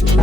Welcome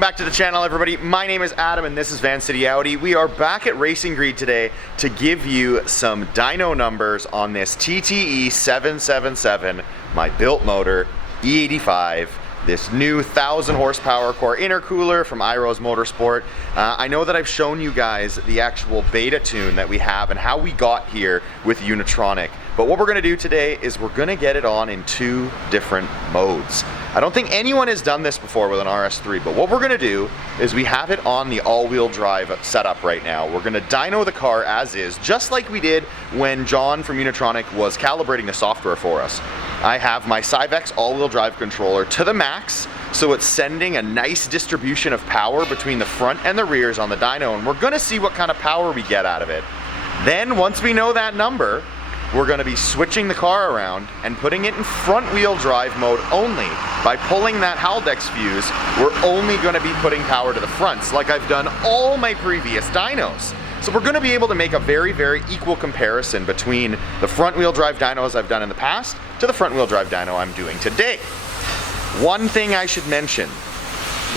back to the channel, everybody. My name is Adam and this is Vancity Audi. We are back at Racing Greed today to give you some dyno numbers on this TTE777, my built motor, E85, this new 1000 horsepower core intercooler from iRose Motorsport. I know that I've shown you guys the actual beta tune that we have and how we got here with Unitronic. But what we're gonna do today is we're gonna get it on in two different modes. I don't think anyone has done this before with an RS3, but what we're gonna do is we have it on the all-wheel drive setup right now. We're gonna dyno the car as is, just like we did when John from Unitronic was calibrating the software for us. I have my Cyvex all-wheel drive controller to the max, so it's sending a nice distribution of power between the front and the rears on the dyno, and we're gonna see what kind of power we get out of it. Then, once we know that number, we're gonna be switching the car around and putting it in front wheel drive mode only. By pulling that Haldex fuse, we're only gonna be putting power to the fronts like I've done all my previous dynos. So we're gonna be able to make a very, very equal comparison between the front wheel drive dynos I've done in the past to the front wheel drive dyno I'm doing today. One thing I should mention,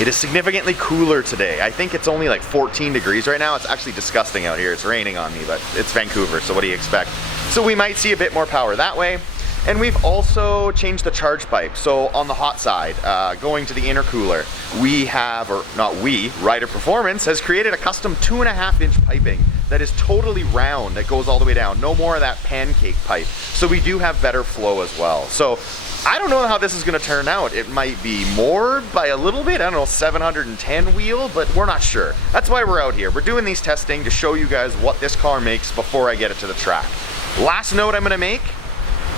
it is significantly cooler today. I think it's only like 14 degrees right now. It's actually disgusting out here. It's raining on me, but it's Vancouver, so what do you expect? So we might see a bit more power that way. And we've also changed the charge pipe. So on the hot side, going to the intercooler, we have, or not we, Rider Performance has created a custom 2.5-inch piping that is totally round, that goes all the way down. No more of that pancake pipe. So we do have better flow as well. So I don't know how this is gonna turn out. It might be more by a little bit, I don't know, 710 wheel, but we're not sure. That's why we're out here. We're doing these testing to show you guys what this car makes before I get it to the track. Last note I'm gonna make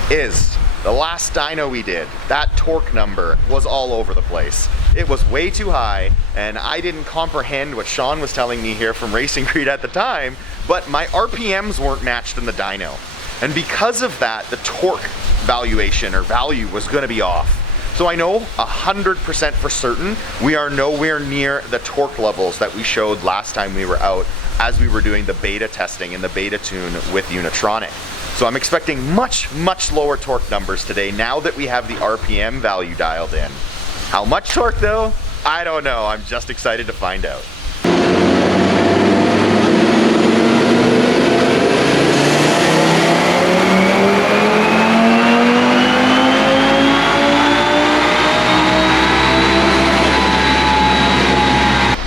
is the last dyno we did. That torque number was all over the place. It was way too high, and I didn't comprehend what Sean was telling me here from Racing Greed at the time, but my RPMs weren't matched in the dyno. And because of that, the torque valuation or value was gonna be off. So I know 100% for certain we are nowhere near the torque levels that we showed last time we were out as we were doing the beta testing in the beta tune with Unitronic. So I'm expecting much, much lower torque numbers today now that we have the RPM value dialed in. How much torque though? I don't know. I'm just excited to find out.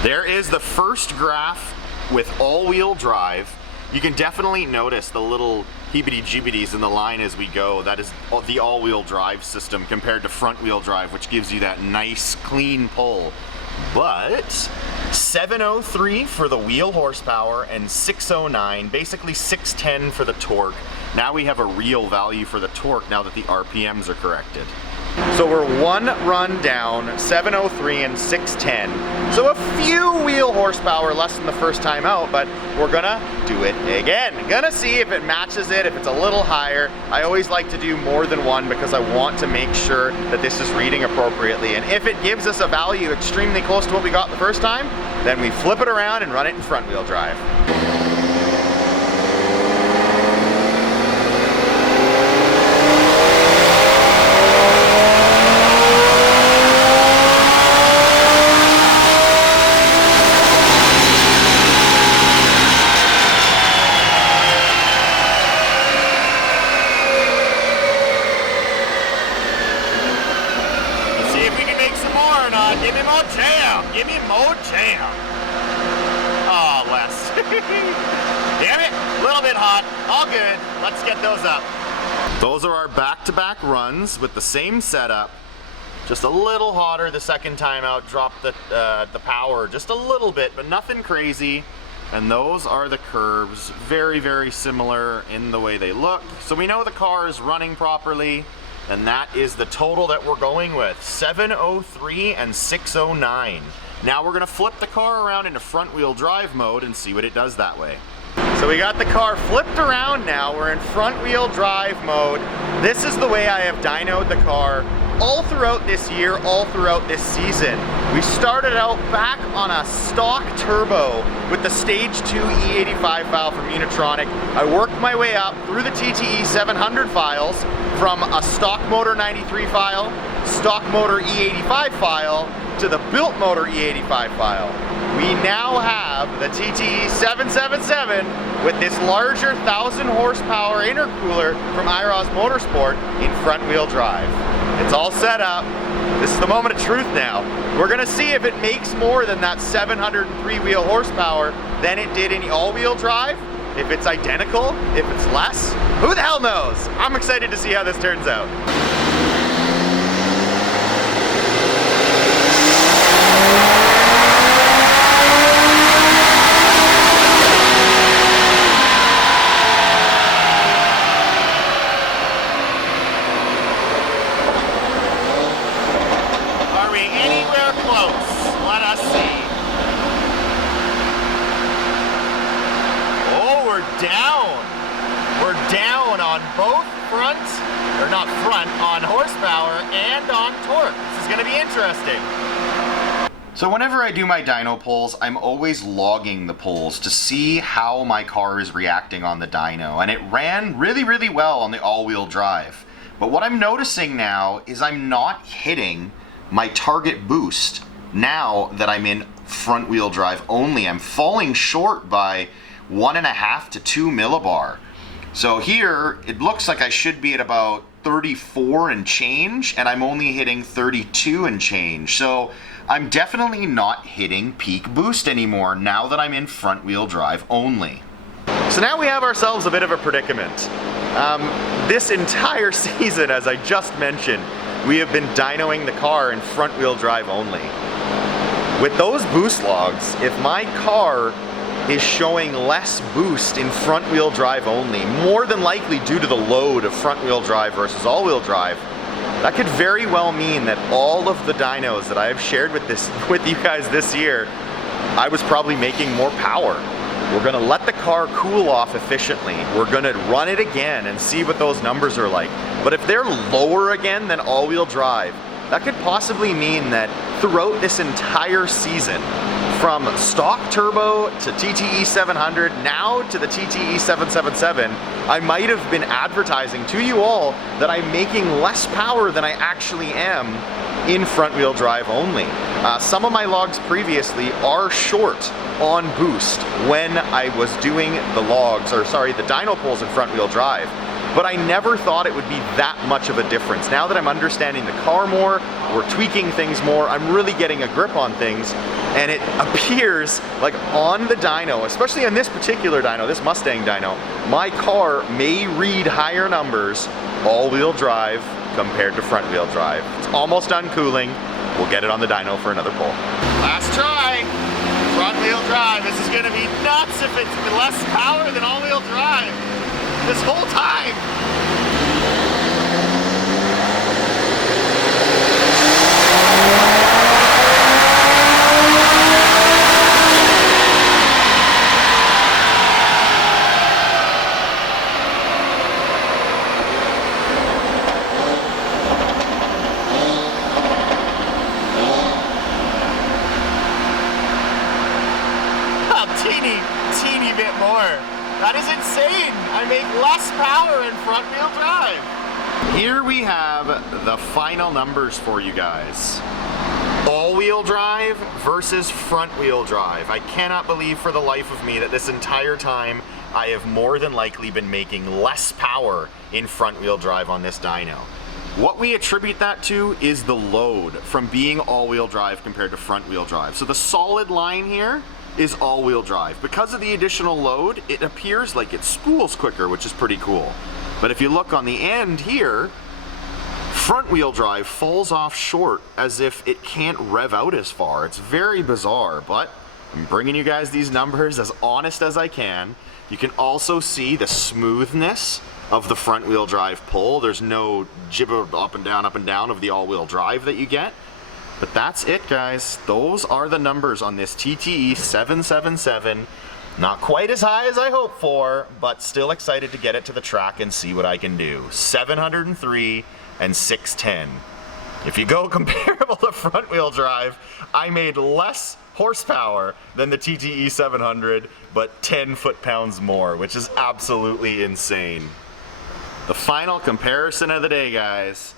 There is the first graph with all-wheel drive. You can definitely notice the little heebity-jeebities in the line as we go. That is the all-wheel drive system compared to front-wheel drive, which gives you that nice, clean pull. But 703 for the wheel horsepower and 609, basically 610 for the torque. Now we have a real value for the torque now that the RPMs are corrected. So we're one run down, 703 and 610. So a few wheel horsepower less than the first time out, but we're gonna do it again. Gonna see if it matches it, if it's a little higher. I always like to do more than one because I want to make sure that this is reading appropriately. And if it gives us a value extremely close to what we got the first time, then we flip it around and run it in front wheel drive. Give me more jam! Give me more jam! Oh, less. Damn it! A little bit hot. All good. Let's get those up. Those are our back-to-back runs with the same setup. Just a little hotter the second time out. Dropped the power just a little bit, but nothing crazy. And those are the curves. Very, very similar in the way they look. So we know the car is running properly. And that is the total that we're going with, 703 and 609. Now we're gonna flip the car around into front wheel drive mode and see what it does that way. So we got the car flipped around now. We're in front wheel drive mode. This is the way I have dynoed the car all throughout this year, all throughout this season. We started out back on a stock turbo with the Stage 2 E85 file from Unitronic. I worked my way up through the TTE700 files from a stock motor 93 file, stock motor E85 file, to the built motor E85 file. We now have the TTE777 with this larger 1,000 horsepower intercooler from IROS Motorsport in front wheel drive. It's all set up. This is the moment of truth now. We're gonna see if it makes more than that 703 wheel horsepower than it did in all-wheel drive. If it's identical, if it's less, who the hell knows? I'm excited to see how this turns out. On both front, or not front, on horsepower and on torque. This is going to be interesting. So whenever I do my dyno pulls, I'm always logging the pulls to see how my car is reacting on the dyno, and it ran really, really well on the all-wheel drive. But what I'm noticing now is I'm not hitting my target boost now that I'm in front-wheel drive only. I'm falling short by 1.5 to 2 millibar. So here, it looks like I should be at about 34 and change, and I'm only hitting 32 and change. So I'm definitely not hitting peak boost anymore now that I'm in front wheel drive only. So now we have ourselves a bit of a predicament. This entire season, as I just mentioned, we have been dynoing the car in front wheel drive only. With those boost logs, if my car is showing less boost in front wheel drive only, more than likely due to the load of front wheel drive versus all wheel drive, that could very well mean that all of the dynos that I have shared with you guys this year, I was probably making more power. We're gonna let the car cool off efficiently. We're gonna run it again and see what those numbers are like. But if they're lower again than all wheel drive, that could possibly mean that throughout this entire season, from stock turbo to TTE 700, now to the TTE 777, I might have been advertising to you all that I'm making less power than I actually am in front wheel drive only. Some of my logs previously are short on boost when I was doing the dyno pulls in front wheel drive. But I never thought it would be that much of a difference. Now that I'm understanding the car more, we're tweaking things more, I'm really getting a grip on things, and it appears like on the dyno, especially on this particular dyno, this Mustang dyno, my car may read higher numbers all-wheel drive compared to front-wheel drive. It's almost done cooling. We'll get it on the dyno for another pull. Last try, front-wheel drive. This is gonna be nuts if it's less power than all-wheel drive. This whole time. Teeny bit more. That is insane. I make less power in front wheel drive. Here we have the final numbers for you guys. All-wheel drive versus front-wheel drive. I cannot believe for the life of me that this entire time I have more than likely been making less power in front-wheel drive on this dyno. What we attribute that to is the load from being all-wheel drive compared to front-wheel drive. So the solid line here is all-wheel drive. Because of the additional load, it appears like it spools quicker, which is pretty cool. But if you look on the end here, front-wheel drive falls off short as if it can't rev out as far. It's very bizarre, but I'm bringing you guys these numbers as honest as I can. You can also see the smoothness of the front-wheel drive pull. There's no jibber up and down of the all-wheel drive that you get. But that's it, guys. Those are the numbers on this TTE 777. Not quite as high as I hoped for, but still excited to get it to the track and see what I can do. 703 and 610. If you go comparable to front wheel drive, I made less horsepower than the TTE700, but 10 foot-pounds more, which is absolutely insane. The final comparison of the day, guys.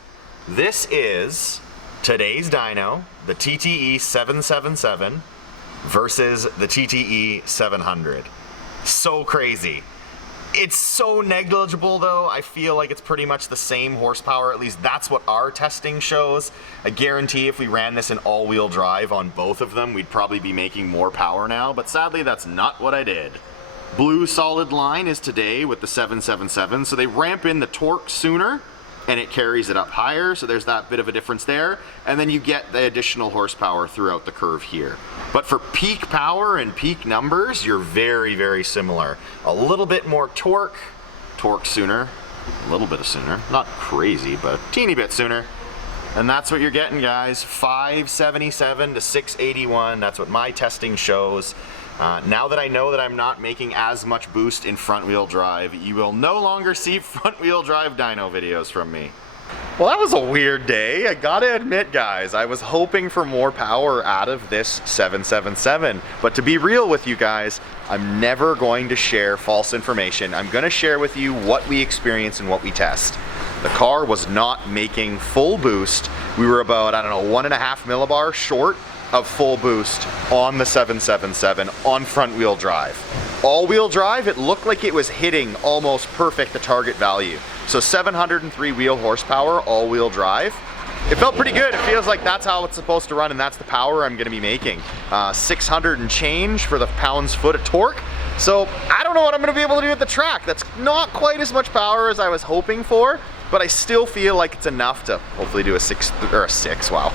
This is today's dyno, the TTE777 versus the TTE700. So crazy. It's so negligible though. I feel like it's pretty much the same horsepower, at least that's what our testing shows. I guarantee if we ran this in all-wheel drive on both of them, we'd probably be making more power now, but sadly that's not what I did. Blue solid line is today with the 777, so they ramp in the torque sooner and it carries it up higher, so there's that bit of a difference there, and then you get the additional horsepower throughout the curve here. But for peak power and peak numbers, you're very, very similar. A little bit more torque sooner, a little bit sooner, not crazy, but a teeny bit sooner. And that's what you're getting, guys, 577 to 681, that's what my testing shows. Now that I know that I'm not making as much boost in front wheel drive, you will no longer see front wheel drive dyno videos from me. Well, that was a weird day. I gotta admit, guys, I was hoping for more power out of this 777. But to be real with you guys, I'm never going to share false information. I'm gonna share with you what we experience and what we test. The car was not making full boost. We were about, I don't know, 1.5 millibar short of full boost on the 777 on front wheel drive. All wheel drive, it looked like it was hitting almost perfect the target value. So 703 wheel horsepower, all wheel drive. It felt pretty good. It feels like that's how it's supposed to run and that's the power I'm gonna be making. 600 and change for the pounds foot of torque. So I don't know what I'm gonna be able to do at the track. That's not quite as much power as I was hoping for, but I still feel like it's enough to hopefully do a 6, wow.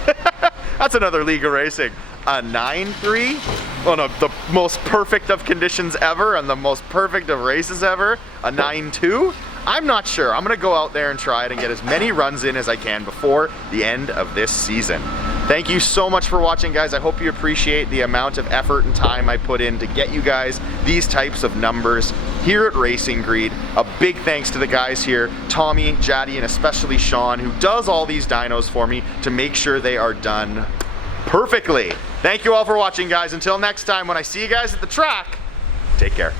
That's another league of racing. A 9.3 on the most perfect of conditions ever and the most perfect of races ever. A 9.2? I'm not sure. I'm gonna go out there and try it and get as many runs in as I can before the end of this season. Thank you so much for watching, guys. I hope you appreciate the amount of effort and time I put in to get you guys these types of numbers here at Racing Greed. A big thanks to the guys here, Tommy, Jaddy, and especially Sean, who does all these dynos for me to make sure they are done perfectly. Thank you all for watching, guys. Until next time, when I see you guys at the track, take care.